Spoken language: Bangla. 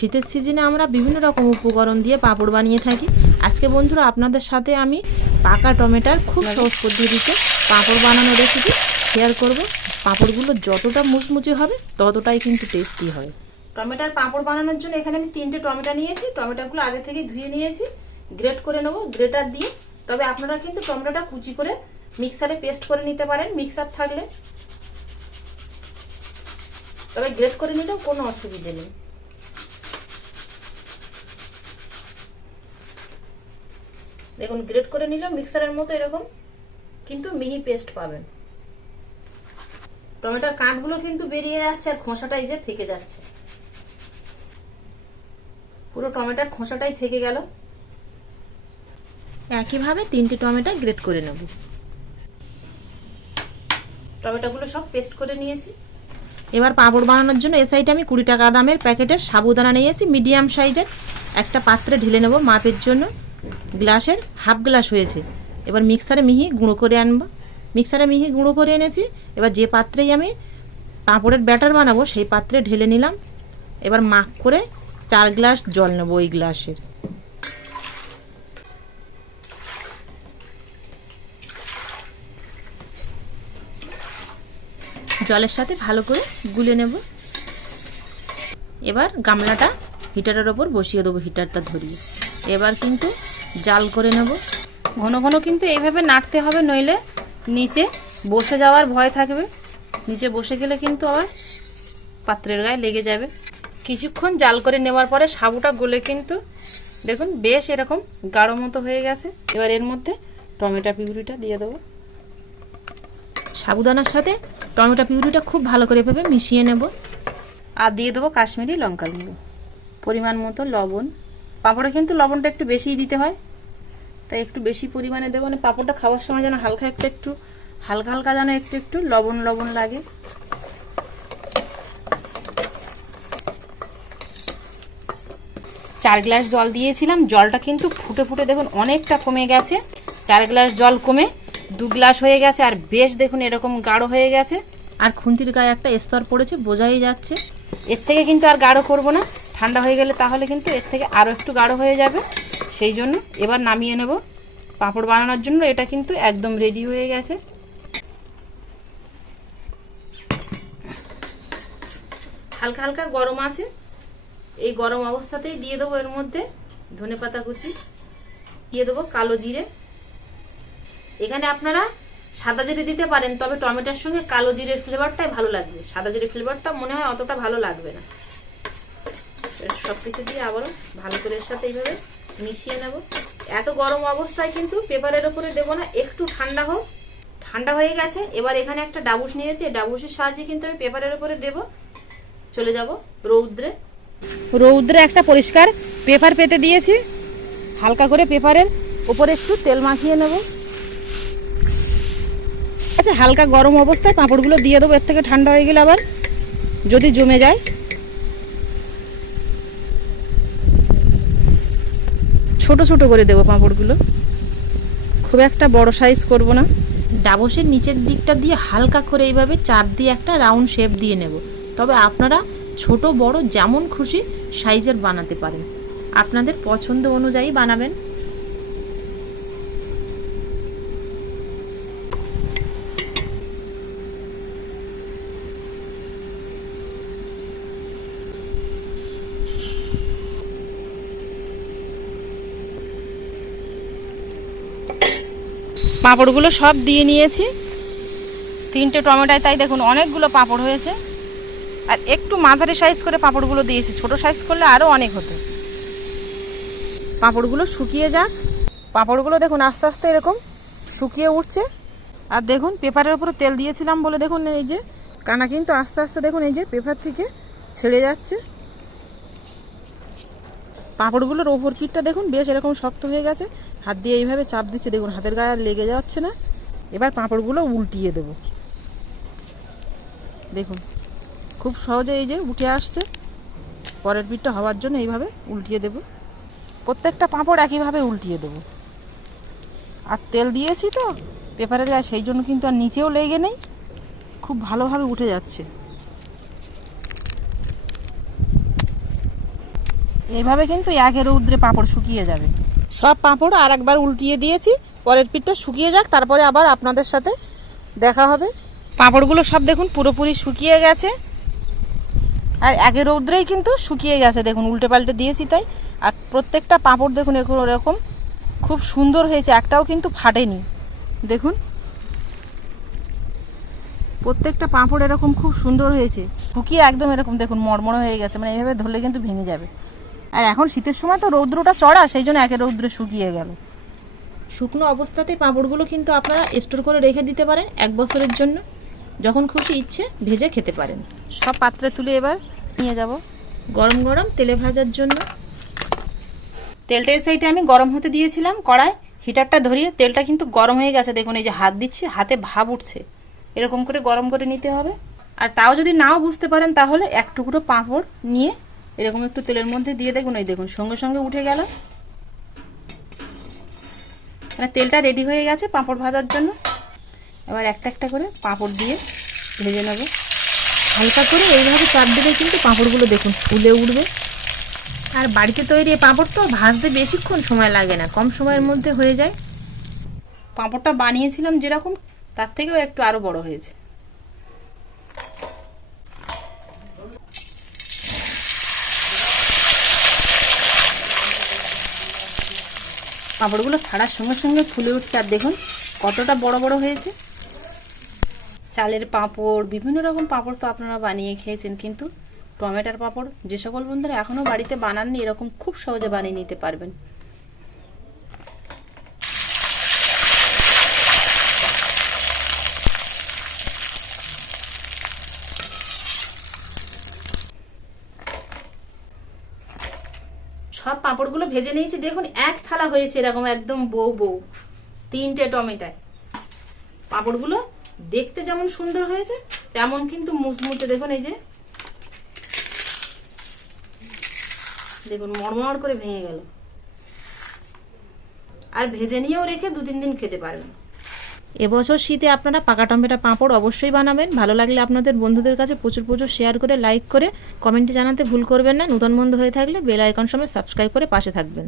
শীতের সিজনে আমরা বিভিন্ন রকম উপকরণ দিয়ে পাঁপড় বানিয়ে থাকি। আজকে বন্ধুরা আপনাদের সাথে আমি পাকা টমেটোর খুব সহজ পদ্ধতিতে পাঁপড় বানানো রেসিপি শেয়ার করব। পাঁপড়গুলো যতটা মুচমুচে হবে ততটাই কিন্তু টেস্টি হবে। টমেটোর পাঁপড় বানানোর জন্য এখানে আমি 3টে টমেটো নিয়েছি। টমেটোগুলো আগে থেকে ধুয়ে নিয়েছি, গ্রেট করে নেব গ্রেটার দিয়ে। তবে আপনারা কিন্তু টমেটোটা কুচি করে মিক্সারে পেস্ট করে নিতে পারেন মিক্সার থাকলে, তবে গ্রেট করে নিলেও কোনো অসুবিধে নেই। দেখুন গ্রেট করে নিলেও মিক্সারের মতো এরকম কিন্তু মিহি পেস্ট পাবেন। টমেটোর কাঁধগুলো কিন্তু বেরিয়ে যাচ্ছে আর খোসাটাই যে থেকে যাচ্ছে, পুরো টমেটোর খোসাটাই থেকে গেল। একইভাবে 3টে টমেটো গ্রেট করে নেব। টমেটোগুলো সব পেস্ট করে নিয়েছি। এবার পাঁপড় বানানোর জন্য এই সাইডে আমি 20 টাকা দামের প্যাকেটের সাবুদানা নিয়েছি মিডিয়াম সাইজের। একটা পাত্রে ঢেলে নেব মাপের জন্য। গ্লাসের হাফ গ্লাস হয়েছে। এবার মিক্সারে মিহি গুঁড়ো করে আনবো। মিক্সারে মিহি গুঁড়ো করে এনেছি। এবার যে পাত্রেই আমি পাঁপড়ের ব্যাটার বানাবো সেই পাত্রে ঢেলে নিলাম। এবার মাপ করে 4 গ্লাস জল নেবো ওই গ্লাসের। জলের সাথে ভালো করে গুলে নেব। এবার গামলাটা হিটারের ওপর বসিয়ে দেবো, হিটারটা ধরিয়ে। এবার কিন্তু জাল করে নেব। ঘন ঘন কিন্তু এইভাবে নাড়তে হবে, নইলে নিচে বসে যাওয়ার ভয় থাকবে। নিচে বসে গেলে কিন্তু আবার পাত্রের গায়ে লেগে যাবে। কিছুক্ষণ জাল করে নেওয়ার পরে সাবুটা গলে কিন্তু দেখুন বেশ এরকম গাঢ় মতো হয়ে গেছে। এবার এর মধ্যে টমেটো পিউরিটা দিয়ে দেবো। সাবুদানার সাথে টমেটো পিউরিটা খুব ভালো করে এভাবে মিশিয়ে নেব। আর দিয়ে দেবো কাশ্মীরি লঙ্কা গুঁড়ো, পরিমাণ মতো লবণ। পাঁপড়ে কিন্তু লবণটা একটু বেশিই দিতে হয়, তাই একটু বেশি পরিমাণে দেবো। মানে পাঁপড়টা খাওয়ার সময় যেন হালকা একটু হালকা হালকা যেন একটু লবণ লবণ লাগে। 4 গ্লাস জল দিয়েছিলাম, জলটা কিন্তু ফুটে ফুটে দেখুন অনেকটা কমে গেছে। 4 গ্লাস জল কমে 2 গ্লাস হয়ে গেছে। আর বেশ দেখুন এরকম গাঢ় হয়ে গেছে। আর খুন্তির গায়ে একটা স্তর পড়েছে, বোঝাই যাচ্ছে। এর থেকে কিন্তু আর গাঢ় করব না, ঠান্ডা হয়ে গেলে তাহলে কিন্তু এর থেকে আরও একটু গাঢ় হয়ে যাবে। সেই জন্য এবার নামিয়ে নেব। পাঁপড় বানানোর জন্য এটা কিন্তু একদম রেডি হয়ে গেছে। হালকা হালকা গরম আছে, এই গরম অবস্থাতেই দিয়ে দেবো এর মধ্যে ধনেপাতা কুচি, দিয়ে দেবো কালো জিরে। এখানে আপনারা সাদা জিরে দিতে পারেন, তবে টমেটোর সঙ্গে কালো জিরের ফ্লেভারটাই ভালো লাগবে। সাদা জিরের ফ্লেভারটা মনে হয় অতটা ভালো লাগবে না। সব কিছু দিয়ে আবারও ভালো করে এর সাথে এইভাবে মিশিয়ে নেব। এত গরম অবস্থায় কিন্তু পেপারের ওপরে দেবো না, একটু ঠান্ডা হোক। ঠান্ডা হয়ে গেছে। এবার এখানে একটা ডাবুস নিয়েছি, ডাবুসের সাহায্যে কিন্তু আমি পেপারের ওপরে দেব। চলে যাব রৌদ্রে। রৌদ্রে একটা পরিষ্কার পেপার পেতে দিয়েছি। হালকা করে পেপারের ওপরে একটু তেল মাখিয়ে নেব। আচ্ছা, হালকা গরম অবস্থায় পাঁপড়গুলো দিয়ে দেবো। এর থেকে ঠান্ডা হয়ে গেলে আবার যদি জমে যায়। ছোট ছোট করে দেবো পাঁপড়গুলো, খুব একটা বড় সাইজ করব না। ডাবসের নিচের দিকটা দিয়ে হালকা করে এইভাবে চাপ দিয়ে একটা রাউন্ড শেপ দিয়ে নেব। তবে আপনারা ছোট বড় যেমন খুশি সাইজের বানাতে পারেন, আপনাদের পছন্দ অনুযায়ী বানাবেন। পাঁপড়গুলো সব দিয়ে নিয়েছি। 3টে টমেটোয় তাই দেখুন অনেকগুলো পাঁপড় হয়েছে। আর একটু মাঝারি সাইজ করে পাঁপড়গুলো দিয়েছি, ছোট সাইজ করলে আরও অনেক হতো। পাঁপড়গুলো শুকিয়ে যাক। পাঁপড়গুলো দেখুন আস্তে আস্তে এরকম শুকিয়ে উঠছে। আর দেখুন পেপারের উপরে তেল দিয়েছিলাম বলে দেখুন এই যে কানা কিন্তু আস্তে আস্তে দেখুন এই যে পেপার থেকে ছেড়ে যাচ্ছে। পাঁপড়গুলোর ওপর পিঠটা দেখুন বেশ এরকম শক্ত হয়ে গেছে। হাত দিয়ে এইভাবে চাপ দিচ্ছে, দেখুন হাতের গায়ে আর লেগে যাচ্ছে না। এবার পাঁপড়গুলো উল্টিয়ে দেব। দেখুন খুব সহজে এই যে উঠে আসছে। পরের পিঠটা হওয়ার জন্য এইভাবে উল্টিয়ে দেব। প্রত্যেকটা পাঁপড় একইভাবে উল্টিয়ে দেব। আর তেল দিয়েছি তো পেপারের গায়ে, সেই জন্য কিন্তু আর নিচেও লেগে নেই, খুব ভালোভাবে উঠে যাচ্ছে। এইভাবে কিন্তু একে রৌদ্রে পাঁপড় শুকিয়ে যাবে। সব পাঁপড় আর একবার উল্টিয়ে দিয়েছি, পরের পিঠটা শুকিয়ে যাক, তারপরে আবার আপনাদের সাথে দেখা হবে। পাঁপড়গুলো সব দেখুন পুরোপুরি শুকিয়ে গেছে, আর একে রৌদ্রেই কিন্তু শুকিয়ে গেছে। দেখুন উল্টে পাল্টে দিয়েছি তাই। আর প্রত্যেকটা পাঁপড় দেখুন এরকম খুব সুন্দর হয়েছে, একটাও কিন্তু ফাটেনি। দেখুন প্রত্যেকটা পাঁপড় এরকম খুব সুন্দর হয়েছে, শুকিয়ে একদম এরকম দেখুন মরমর হয়ে গেছে, মানে এইভাবে ধরলে কিন্তু ভেঙে যাবে। আর এখন শীতের সময় তো রৌদ্রটা চড়া, সেই জন্য একে রৌদ্রে শুকিয়ে গেল। শুকনো অবস্থাতে পাঁপড়গুলো কিন্তু আপনারা স্টোর করে রেখে দিতে পারেন 1 বছরের জন্য, যখন খুশি ইচ্ছে ভেজে খেতে পারেন। সব পাত্রে তুলে এবার নিয়ে যাব গরম গরম তেলে ভাজার জন্য। তেলটা এই সাইডে আমি গরম হতে দিয়েছিলাম কড়াই, হিটারটা ধরিয়ে তেলটা কিন্তু গরম হয়ে গেছে। দেখুন এই যে হাত দিচ্ছি, হাতে ভাব উঠছে, এরকম করে গরম করে নিতে হবে। আর তাও যদি নাও বুঝতে পারেন তাহলে এক টুকরো পাঁপড় নিয়ে এরকম একটু তেলের মধ্যে দিয়ে দেখুন, এই দেখুন সঙ্গে সঙ্গে উঠে গেল। মানে তেলটা রেডি হয়ে গেছে পাঁপড় ভাজার জন্য। এবার একটা একটা করে পাঁপড় দিয়ে ভেজে নেব হালকা করে। এইভাবে চাপ দিলে কিন্তু পাঁপড়গুলো দেখুন ফুলে উঠবে। আর বাড়িতে তৈরি পাঁপড় তো ভাজতে বেশিক্ষণ সময় লাগে না, কম সময়ের মধ্যে হয়ে যায়। পাঁপড়টা বানিয়েছিলাম যেরকম তার থেকেও একটু আরো বড় হয়েছে। পাঁপড়গুলো ছাড়ার সঙ্গে সঙ্গে ফুলে উঠছে, আর দেখুন কতটা বড় বড় হয়েছে। চালের পাঁপড়, বিভিন্ন রকম পাঁপড় তো আপনারা বানিয়ে খেয়েছেন, কিন্তু টমেটোর পাঁপড় যে সকল বন্ধুরা এখনো বাড়িতে বানাননি, এরকম খুব সহজে বানিয়ে নিতে পারবেন। সব পাঁপড়গুলো ভেজে নিয়েছি, দেখুন এক থালা হয়েছে এরকম একদম বউ বউ 3টে টমেটোয়। পাঁপড়গুলো দেখতে যেমন সুন্দর হয়েছে তেমন কিন্তু মুচমুচে। দেখুন এই যে দেখুন মরমর করে ভেঙে গেল। আর ভেজে নিয়েও রেখে 2-3 দিন খেতে পারবেন। এবছর শীতে আপনারা পাকা টমেটো পাঁপড় অবশ্যই বানাবেন। ভালো লাগলে আপনাদের বন্ধুদের কাছে প্রচুর প্রচুর শেয়ার করে, লাইক করে, কমেন্টে জানাতে ভুল করবেন না। নতুন বন্ধু হয়ে থাকলে বেল আইকন সময় সাবস্ক্রাইব করে পাশে থাকবেন।